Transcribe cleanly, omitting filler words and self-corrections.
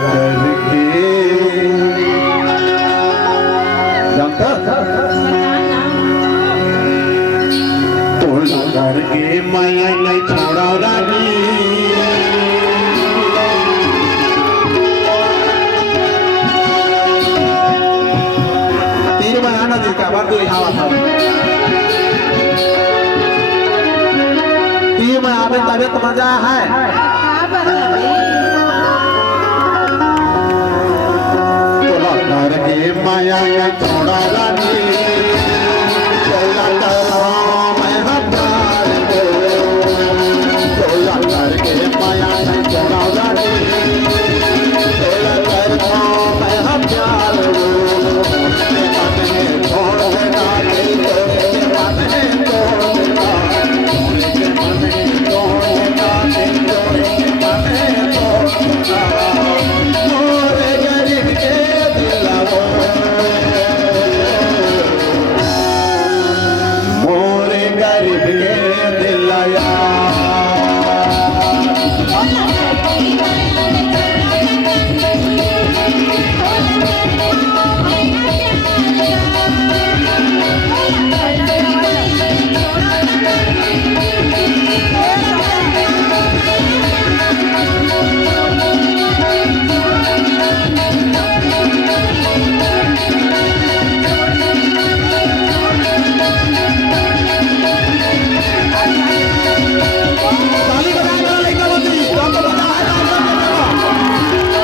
करके जानता तोला करके माया नहीं छोड़ा रानी तीर बनाना दिल का बात तो यहाँ था तीर में आवे तबे तो मजा है तोला करके माया